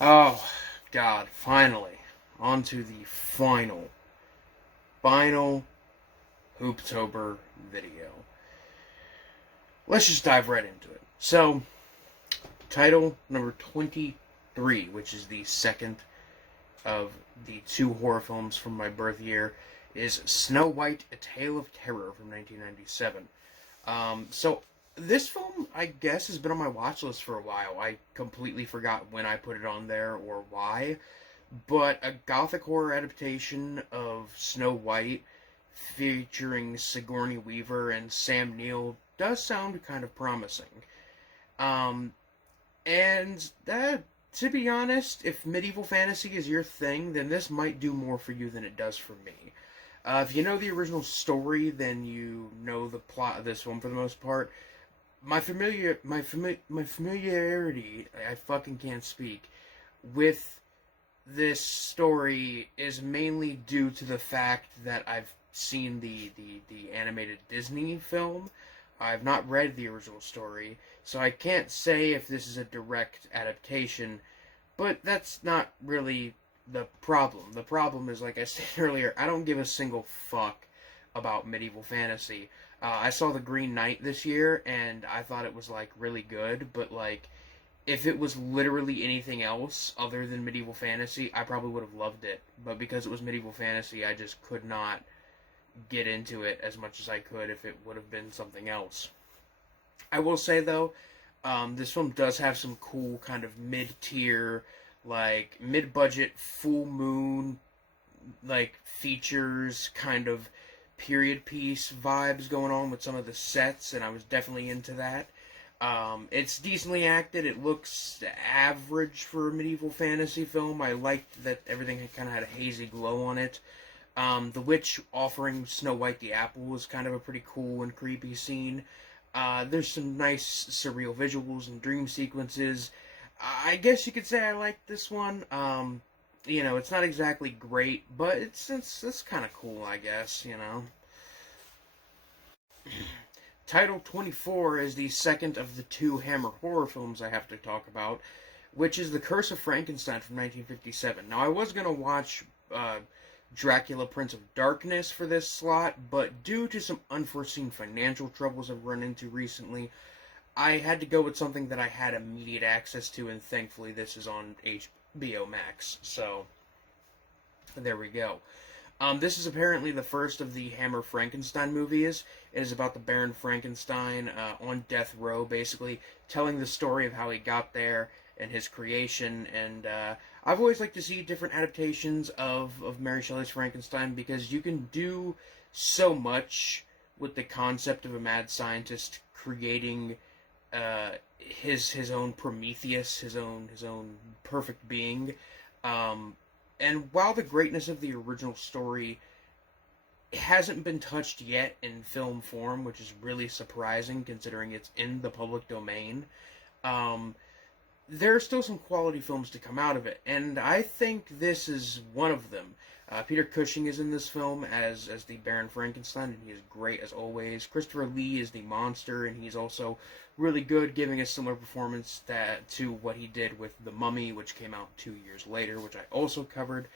Oh, God, finally. On to the final Hooptober video. Let's just dive right into it. So, title number 23, which is the second of the two horror films from my birth year, is Snow White, A Tale of Terror from 1997. So this film, I guess, has been on my watch list for a while. I completely forgot when I put it on there or why, but a gothic horror adaptation of Snow White featuring Sigourney Weaver and Sam Neill does sound kind of promising. Um, and that, to be honest, if medieval fantasy is your thing, then this might do more for you than it does for me. If you know the original story, then you know the plot of this one for the most part. My familiarity, I fucking can't speak, with this story is mainly due to the fact that I've seen the animated Disney film. I've not read the original story, so I can't say if this is a direct adaptation, but that's not really the problem. The problem is, like I said earlier, I don't give a single fuck about medieval fantasy. I saw The Green Knight this year, and I thought it was, like, really good, but, like, if it was literally anything else other than medieval fantasy, I probably would have loved it. But because it was medieval fantasy, I just could not get into it as much as I could if it would have been something else. I will say, though, this film does have some cool kind of mid-tier, like, mid-budget, full moon, like, features, kind of period piece vibes going on with some of the sets, and I was definitely into that. It's decently acted. It looks average for a medieval fantasy film. I liked that everything kind of had a hazy glow on it. The witch offering Snow White the apple was kind of a pretty cool and creepy scene. There's some nice surreal visuals and dream sequences. I guess you could say I like this one. It's not exactly great, but it's kind of cool, I guess. Title 24 is the second of the two Hammer horror films I have to talk about, which is The Curse of Frankenstein from 1957. Now, I was going to watch Dracula Prince of Darkness for this slot, but due to some unforeseen financial troubles I've run into recently, I had to go with something that I had immediate access to, and thankfully this is on HBO Max. So, there we go. This is apparently the first of the Hammer Frankenstein movies. It is about the Baron Frankenstein on death row, basically telling the story of how he got there and his creation. And I've always liked to see different adaptations of Mary Shelley's Frankenstein because you can do so much with the concept of a mad scientist creating his own Prometheus, his own perfect being. And while the greatness of the original story hasn't been touched yet in film form, which is really surprising considering it's in the public domain, um, there are still some quality films to come out of it, and I think this is one of them. Peter Cushing is in this film as the Baron Frankenstein, and he is great as always. Christopher Lee is the monster, and he's also really good, giving a similar performance to what he did with The Mummy, which came out 2 years later, which I also covered.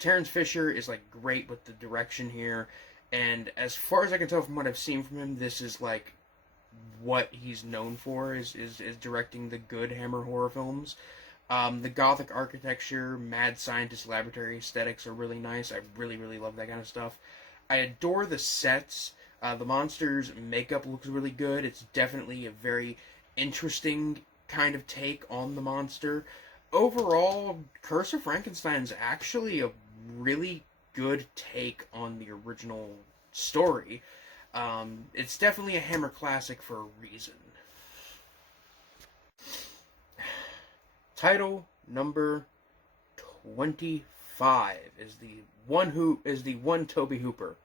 Terrence Fisher is like great with the direction here, and as far as I can tell from what I've seen from him, this is like what he's known for is directing the good Hammer horror films. The gothic architecture, mad scientist laboratory aesthetics are really nice. I really, really love that kind of stuff. I adore the sets. The monsters' makeup looks really good. It's definitely a very interesting kind of take on the monster. Overall, Curse of Frankenstein is actually a really good take on the original story. It's definitely a Hammer classic for a reason. Title number 25 is the one Toby Hooper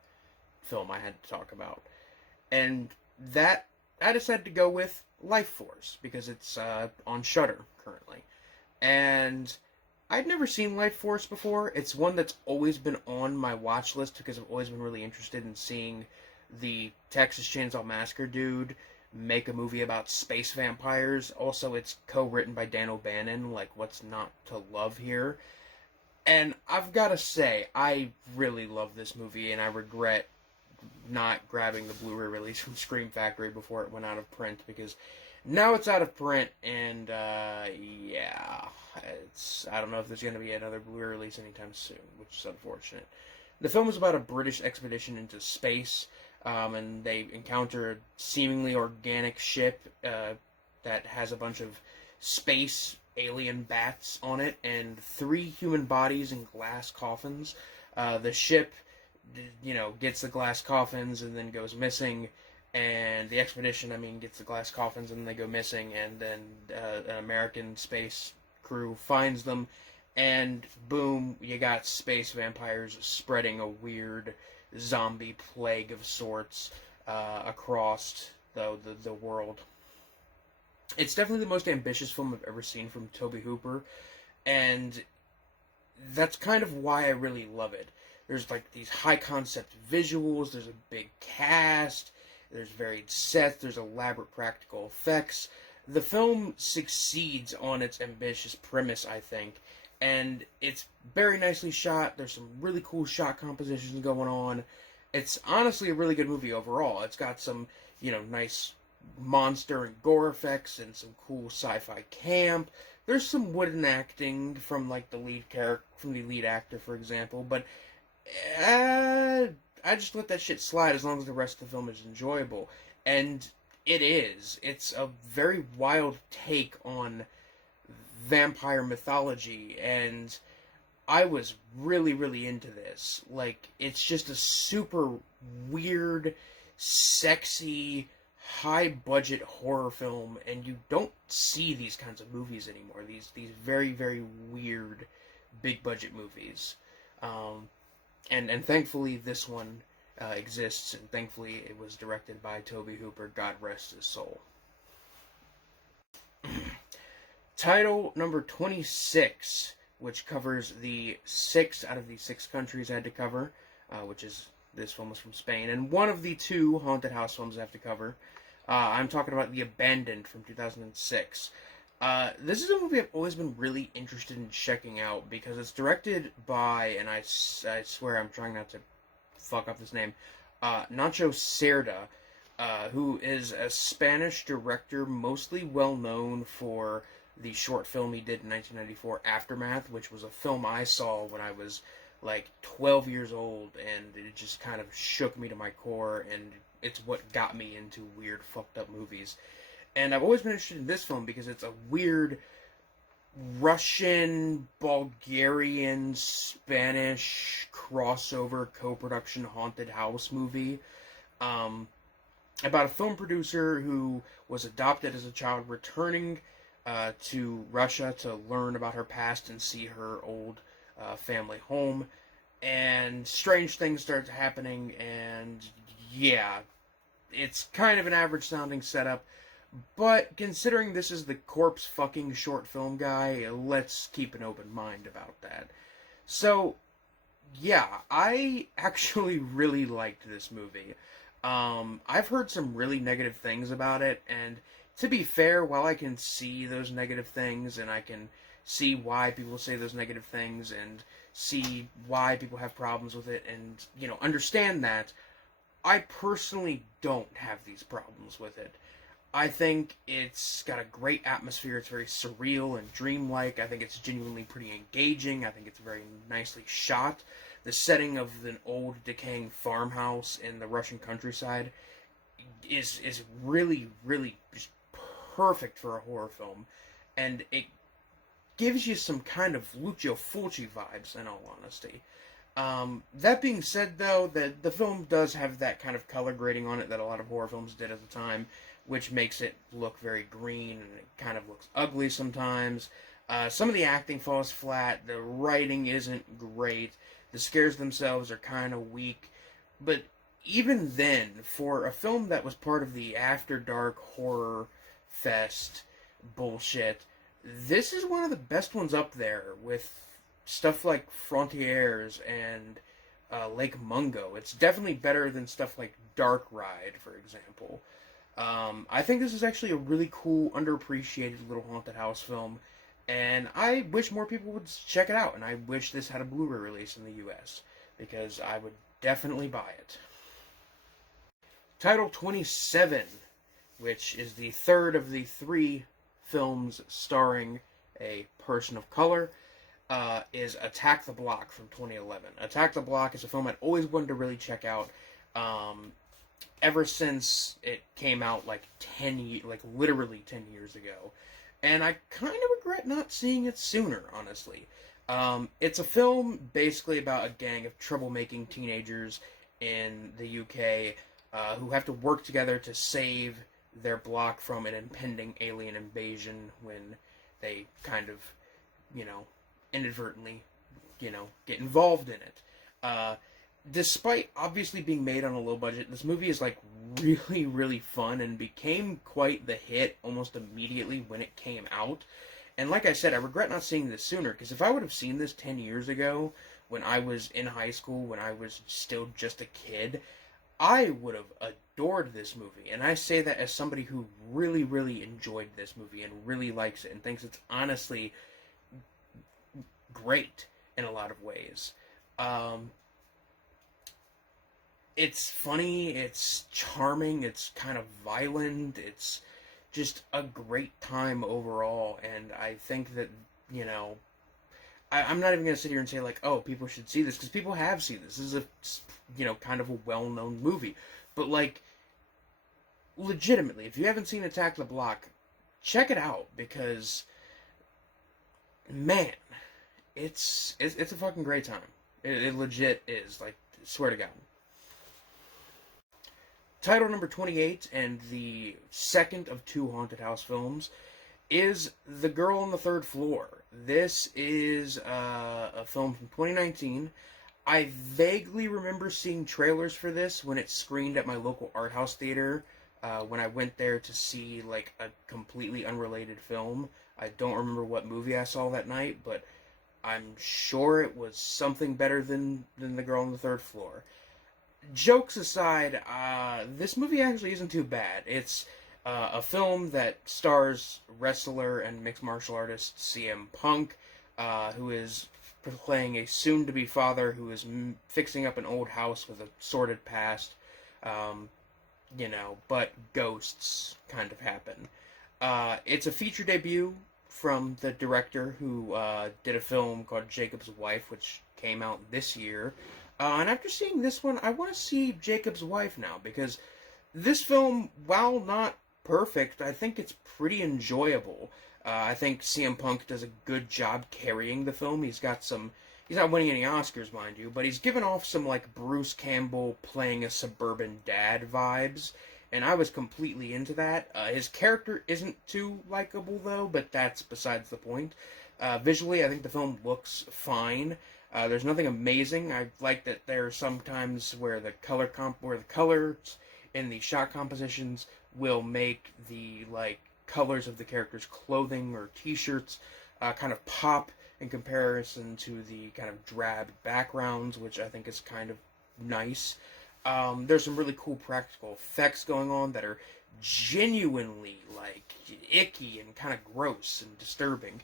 film I had to talk about. And that I decided to go with Lifeforce because it's on Shudder currently. And I'd never seen Lifeforce before. It's one that's always been on my watch list because I've always been really interested in seeing the Texas Chainsaw Massacre dude make a movie about space vampires. Also, it's co-written by Dan O'Bannon, like, what's not to love here? And I've got to say, I really love this movie, and I regret not grabbing the Blu-ray release from Scream Factory before it went out of print, because now it's out of print, and yeah, I don't know if there's going to be another Blu-ray release anytime soon, which is unfortunate. The film is about a British expedition into space, and they encounter a seemingly organic ship that has a bunch of space alien bats on it, and 3 human bodies in glass coffins. The ship, gets the glass coffins and then goes missing, and the expedition, gets the glass coffins and they go missing, and then an American space crew finds them, and boom, you got space vampires spreading a weird zombie plague of sorts across the world. It's definitely the most ambitious film I've ever seen from Tobe Hooper, and that's kind of why I really love it. There's like these high concept visuals, there's a big cast, there's varied sets, there's elaborate practical effects. The film succeeds on its ambitious premise, I think, and it's very nicely shot. There's some really cool shot compositions going on. It's honestly a really good movie overall. It's got some, nice monster and gore effects and some cool sci-fi camp. There's some wooden acting from like the lead actor, for example, but I just let that shit slide as long as the rest of the film is enjoyable. And it is. It's a very wild take on vampire mythology, and I was really, really into this. Like, it's just a super weird, sexy, high-budget horror film, and you don't see these kinds of movies anymore. These very, very weird, big-budget movies. And thankfully this one exists, and thankfully it was directed by Tobe Hooper, God rest his soul. Title number 26, which covers the 6 out of the 6 countries I had to cover, which is, this film was from Spain, and one of the 2 haunted house films I have to cover. I'm talking about The Abandoned from 2006. This is a movie I've always been really interested in checking out because it's directed by, and I swear I'm trying not to fuck up this name, Nacho Cerda, who is a Spanish director mostly well known for the short film he did in 1994, Aftermath, which was a film I saw when I was like 12 years old, and it just kind of shook me to my core, and it's what got me into weird, fucked up movies. And I've always been interested in this film because it's a weird Russian, Bulgarian, Spanish crossover co-production haunted house movie about a film producer who was adopted as a child, returning to Russia to learn about her past and see her old family home. And strange things start happening, and yeah, it's kind of an average sounding setup. But considering this is the corpse fucking short film guy, let's keep an open mind about that. So, yeah, I actually really liked this movie. I've heard some really negative things about it, and to be fair, while I can see those negative things, and I can see why people say those negative things, and see why people have problems with it, and, understand that, I personally don't have these problems with it. I think it's got a great atmosphere. It's very surreal and dreamlike. I think it's genuinely pretty engaging. I think it's very nicely shot. The setting of an old, decaying farmhouse in the Russian countryside is really, really just perfect for a horror film. And it gives you some kind of Lucio Fulci vibes, in all honesty. That being said, though, the film does have that kind of color grading on it that a lot of horror films did at the time, which makes it look very green, and it kind of looks ugly sometimes. Some of the acting falls flat, the writing isn't great, the scares themselves are kind of weak, but even then, for a film that was part of the After Dark Horror Fest bullshit, this is one of the best ones up there, with stuff like Frontiers and Lake Mungo. It's definitely better than stuff like Dark Ride, for example. I think this is actually a really cool, underappreciated little haunted house film, and I wish more people would check it out, and I wish this had a Blu-ray release in the US, because I would definitely buy it. Title 27, which is the third of the three films starring a person of color, is Attack the Block from 2011. Attack the Block is a film I'd always wanted to really check out. Ever since it came out literally 10 years ago. And I kind of regret not seeing it sooner, honestly. It's a film basically about a gang of troublemaking teenagers in the UK who have to work together to save their block from an impending alien invasion when they kind of, inadvertently, get involved in it. Despite obviously being made on a low budget, this movie is really, really fun and became quite the hit almost immediately when it came out. And like I said, I regret not seeing this sooner, because if I would have seen this 10 years ago, when I was in high school, when I was still just a kid, I would have adored this movie. And I say that as somebody who really, really enjoyed this movie and really likes it and thinks it's honestly great in a lot of ways. It's funny, it's charming, it's kind of violent, it's just a great time overall, and I think that, I'm not even going to sit here and say, oh, people should see this, because people have seen this. This is a, kind of a well-known movie. But, legitimately, if you haven't seen Attack the Block, check it out, because, man, it's a fucking great time. It legit is, swear to God. Title number 28, and the second of two haunted house films, is The Girl on the Third Floor. This is a film from 2019. I vaguely remember seeing trailers for this when it screened at my local art house theater, when I went there to see, a completely unrelated film. I don't remember what movie I saw that night, but I'm sure it was something better than The Girl on the Third Floor. Jokes aside, this movie actually isn't too bad. It's a film that stars wrestler and mixed martial artist CM Punk, who is playing a soon-to-be father who is fixing up an old house with a sordid past, but ghosts kind of happen. It's a feature debut from the director who did a film called Jacob's Wife, which came out this year. And after seeing this one, I want to see Jacob's Wife now, because this film, while not perfect, I think it's pretty enjoyable. I think CM Punk does a good job carrying the film. He's not winning any Oscars, mind you, but he's given off some, Bruce Campbell playing a suburban dad vibes, and I was completely into that. His character isn't too likable, though, but that's besides the point. Visually, I think the film looks fine. There's nothing amazing. I like that there are some times where the colors in the shot compositions will make the colors of the characters' clothing or t-shirts kind of pop in comparison to the kind of drab backgrounds, which I think is kind of nice. There's some really cool practical effects going on that are genuinely icky and kind of gross and disturbing.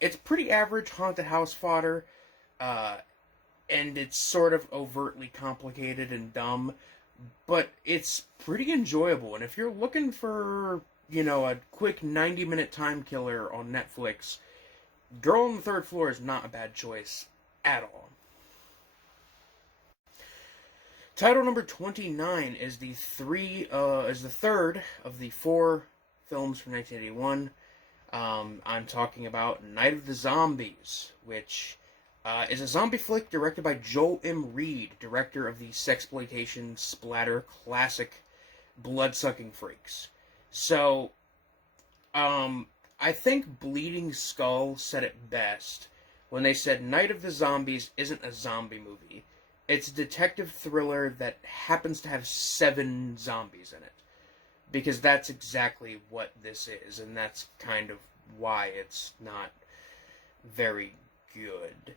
It's pretty average haunted house fodder, and it's sort of overtly complicated and dumb, but it's pretty enjoyable. And if you're looking for, a quick 90-minute time killer on Netflix, Girl on the Third Floor is not a bad choice at all. Title number 29 is the third of the four films from 1981. I'm talking about Night of the Zombies, which is a zombie flick directed by Joel M. Reed, director of the sexploitation splatter classic Bloodsucking Freaks. So, I think Bleeding Skull said it best when they said Night of the Zombies isn't a zombie movie. It's a detective thriller that happens to have 7 zombies in it. Because that's exactly what this is, and that's kind of why it's not very good.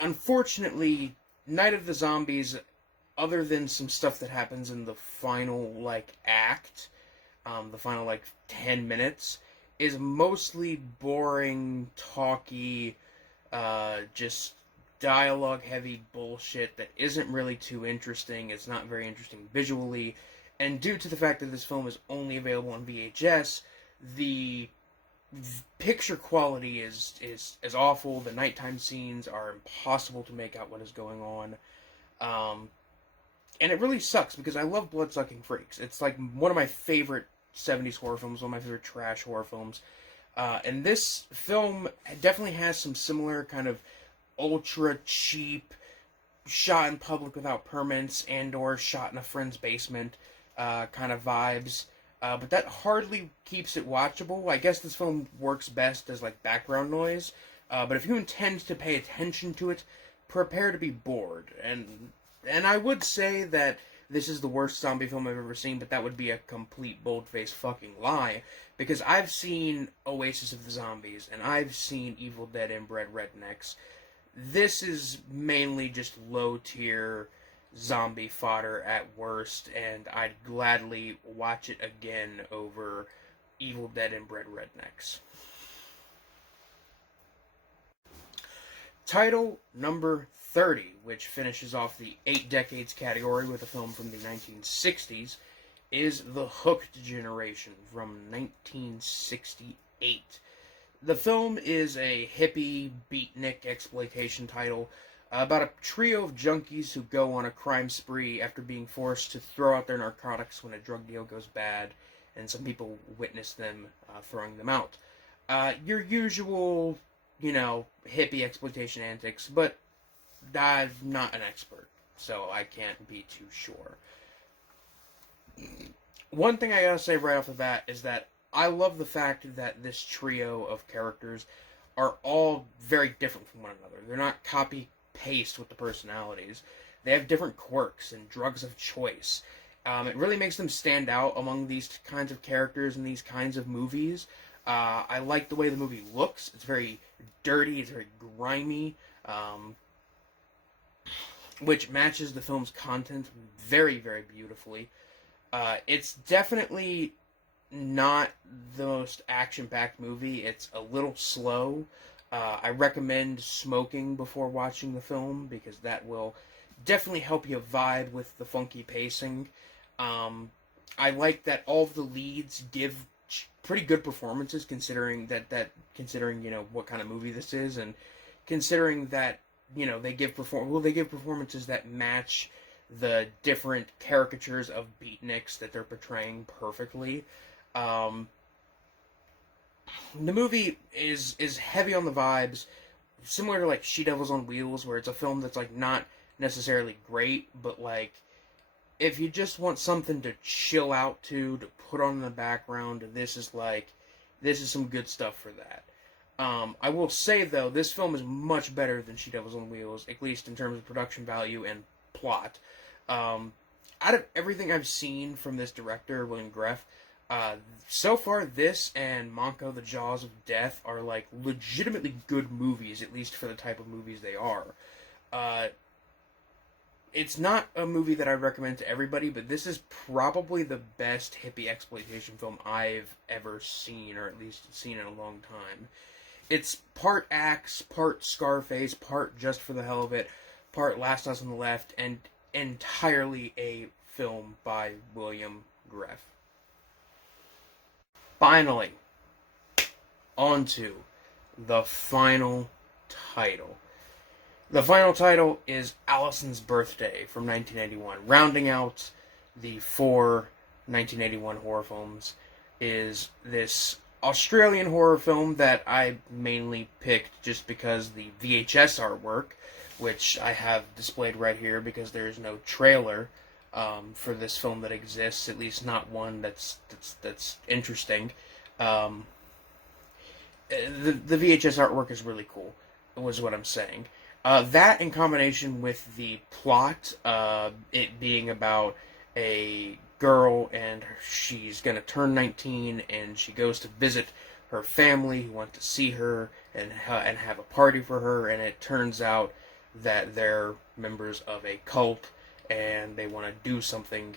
Unfortunately, Night of the Zombies other than some stuff that happens in the final, like, act, the final, like, 10 minutes, is mostly boring, talky, just dialogue-heavy bullshit that isn't really too interesting. It's not very interesting visually, and due to the fact that this film is only available on VHS, the picture quality is awful. The nighttime scenes are impossible to make out what is going on. And it really sucks because I love Bloodsucking Freaks. It's like one of my favorite 70s horror films, one of my favorite trash horror films. And this film definitely has some similar kind of ultra cheap, shot in public without permits and or shot in a friend's basement kind of vibes. But that hardly keeps it watchable. I guess this film works best as like background noise. But if you intend to pay attention to it, prepare to be bored. And I would say that this is the worst zombie film I've ever seen, but that would be a complete bold-faced fucking lie. Because I've seen Oasis of the Zombies, and I've seen Evil Dead Inbred Rednecks. This is mainly just low-tier zombie fodder at worst, and I'd gladly watch it again over Evil Dead Inbred Rednecks. Title number 30, which finishes off the 8 decades category with a film from the 1960s, is The Hooked Generation from 1968. The film is a hippie, beatnik exploitation title about a trio of junkies who go on a crime spree after being forced to throw out their narcotics when a drug deal goes bad, and some people witness them throwing them out. Your usual, hippie exploitation antics, but I'm not an expert, so I can't be too sure. One thing I gotta say right off the bat is that I love the fact that this trio of characters are all very different from one another. They're not copy-paste with the personalities. They have different quirks and drugs of choice. It really makes them stand out among these kinds of characters in these kinds of movies. I like the way the movie looks. It's very dirty, it's very grimy, which matches the film's content very, very beautifully. It's definitely not the most action-packed movie. It's a little slow. I recommend smoking before watching the film because that will definitely help you vibe with the funky pacing. I like that all of the leads give pretty good performances considering what kind of movie this is, and considering that they give performances that match the different caricatures of beatniks that they're portraying perfectly. The movie is heavy on the vibes, similar to like She Devils on Wheels, where it's a film that's like not necessarily great, but like if you just want something to chill out to put on in the background, this is some good stuff for that. I will say though, this film is much better than She Devils on Wheels, at least in terms of production value and plot. Out of everything I've seen from this director, William Greff, so far this and Monko, The Jaws of Death are like legitimately good movies, at least for the type of movies they are. It's not a movie that I recommend to everybody, but this is probably the best hippie exploitation film I've ever seen, or at least seen in a long time. It's part Axe, part Scarface, part Just for the Hell of It, part Last House on the Left, and entirely a film by William Greff. Finally, on to the final title. The final title is Allisons Birthday from 1981. Rounding out the 4 1981 horror films is this Australian horror film that I mainly picked just because the VHS artwork, which I have displayed right here because there is no trailer for this film that exists, at least not one that's interesting. The VHS artwork is really cool, was what I'm saying. That in combination with the plot, it being about a girl and she's going to turn 19 and she goes to visit her family who want to see her and have a party for her, and it turns out that they're members of a cult and they want to do something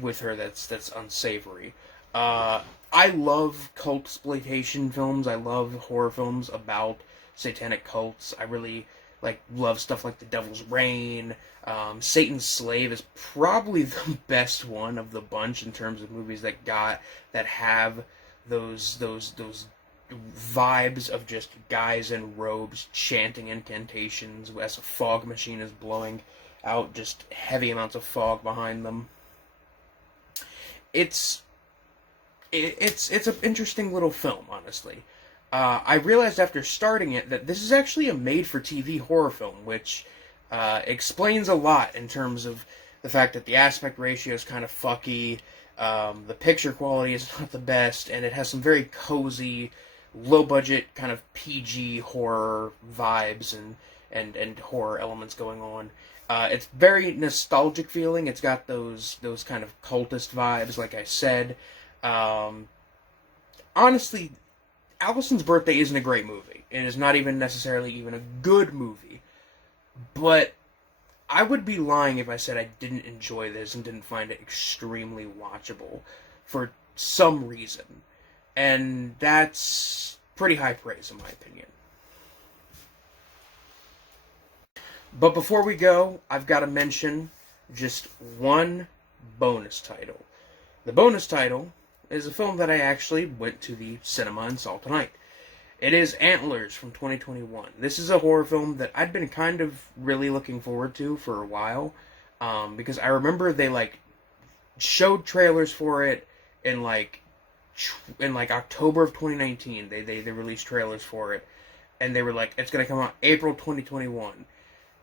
with her that's unsavory. I love cult exploitation films. I love horror films about satanic cults. I really love stuff like The Devil's Reign. Satan's Slave is probably the best one of the bunch in terms of movies that have those vibes of just guys in robes chanting incantations as a fog machine is blowing out just heavy amounts of fog behind them. It's an interesting little film, honestly. I realized after starting it that this is actually a made-for-TV horror film, which explains a lot in terms of the fact that the aspect ratio is kind of fucky, the picture quality is not the best, and it has some very cozy, low-budget, kind of PG horror vibes and horror elements going on. It's very nostalgic feeling. It's got those kind of cultist vibes, like I said. Honestly, Allison's Birthday isn't a great movie. It is not even necessarily even a good movie. But I would be lying if I said I didn't enjoy this and didn't find it extremely watchable for some reason. And that's pretty high praise in my opinion. But before we go, I've got to mention just one bonus title. The bonus title is a film that I actually went to the cinema and saw tonight. It is Antlers from 2021. This is a horror film that I'd been kind of really looking forward to for a while, because I remember they showed trailers for it in October of 2019. They released trailers for it, and they were like, it's gonna come out April 2021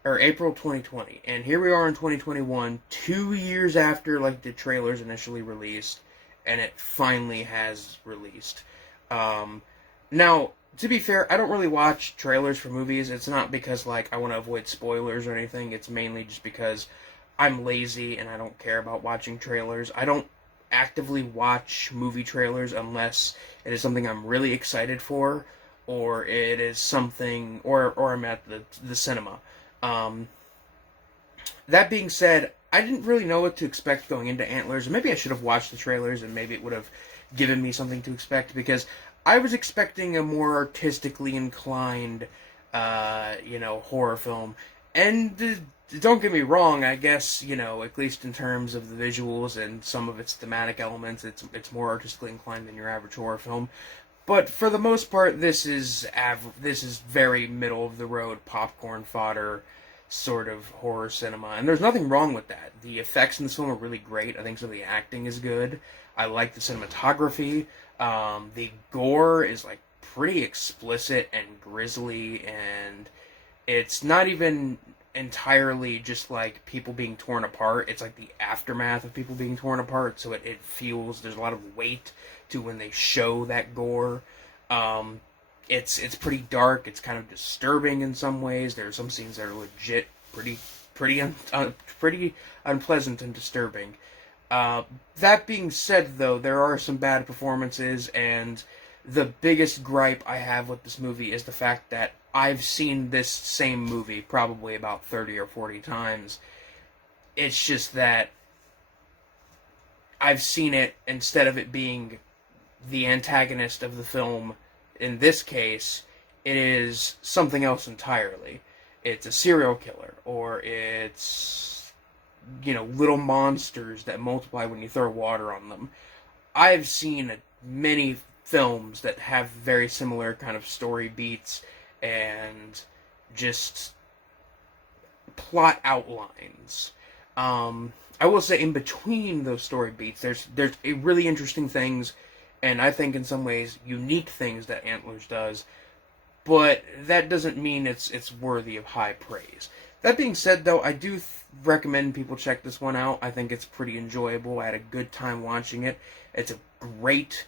or April 2020, and here we are in 2021, 2 years after the trailers initially released, and it finally has released. Now, to be fair, I don't really watch trailers for movies. It's not because I want to avoid spoilers or anything. It's mainly just because I'm lazy and I don't care about watching trailers. I don't actively watch movie trailers unless it is something I'm really excited for, or it is something, or I'm at the cinema. That being said, I didn't really know what to expect going into Antlers. Maybe I should have watched the trailers and maybe it would have given me something to expect, because I was expecting a more artistically inclined, horror film. And don't get me wrong, I guess, at least in terms of the visuals and some of its thematic elements, it's more artistically inclined than your average horror film. But for the most part, this is very middle of the road popcorn fodder sort of horror cinema, and there's nothing wrong with that. The effects in this film are really great. I think some of the acting is good. I like the cinematography. The gore is pretty explicit and grisly, and it's not even entirely just people being torn apart. It's the aftermath of people being torn apart, so it feels there's a lot of weight to when they show that gore. It's pretty dark. It's kind of disturbing in some ways. There are some scenes that are legit pretty unpleasant and disturbing. That being said, though, there are some bad performances, and the biggest gripe I have with this movie is the fact that I've seen this same movie probably about 30 or 40 times. It's just that I've seen it, instead of it being the antagonist of the film, in this case, it is something else entirely. It's a serial killer, or it's, little monsters that multiply when you throw water on them. I've seen many films that have very similar kind of story beats and just plot outlines. I will say, in between those story beats, there's really interesting things, and I think in some ways unique things that Antlers does, but that doesn't mean it's worthy of high praise. That being said, though, I do recommend people check this one out. I think it's pretty enjoyable. I had a good time watching it. It's a great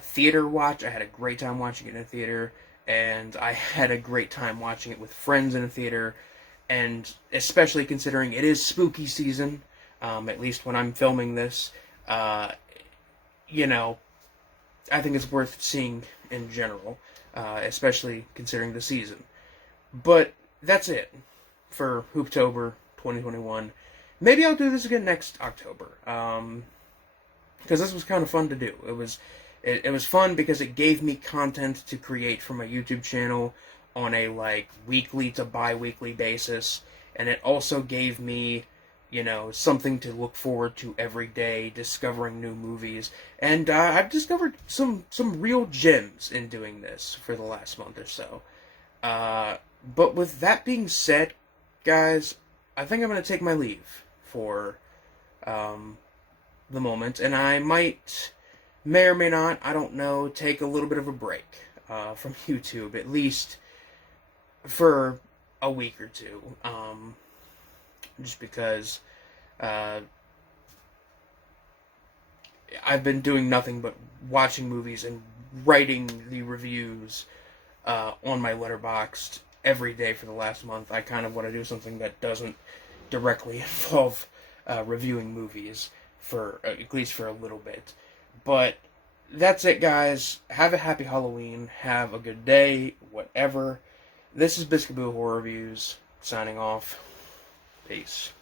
theater watch. I had a great time watching it in a theater, and I had a great time watching it with friends in a theater, and especially considering it is spooky season, at least when I'm filming this, I think it's worth seeing in general, especially considering the season. But that's it for Hooptober 2021. maybe I'll do this again next October. Because this was kind of fun to do. It was fun because it gave me content to create for my YouTube channel on a like weekly to bi-weekly basis, and it also gave me, you know, something to look forward to every day, discovering new movies. And I've discovered some real gems in doing this for the last month or so. But with that being said, guys, I think I'm going to take my leave for the moment, and I may or may not, I don't know, take a little bit of a break from YouTube, at least for a week or two, just because I've been doing nothing but watching movies and writing the reviews on my Letterboxd every day for the last month. I kind of want to do something that doesn't directly involve reviewing movies for at least for a little bit. But that's it, guys. Have a happy Halloween. Have a good day. Whatever. This is Biscaboo Horror Reviews signing off. Peace.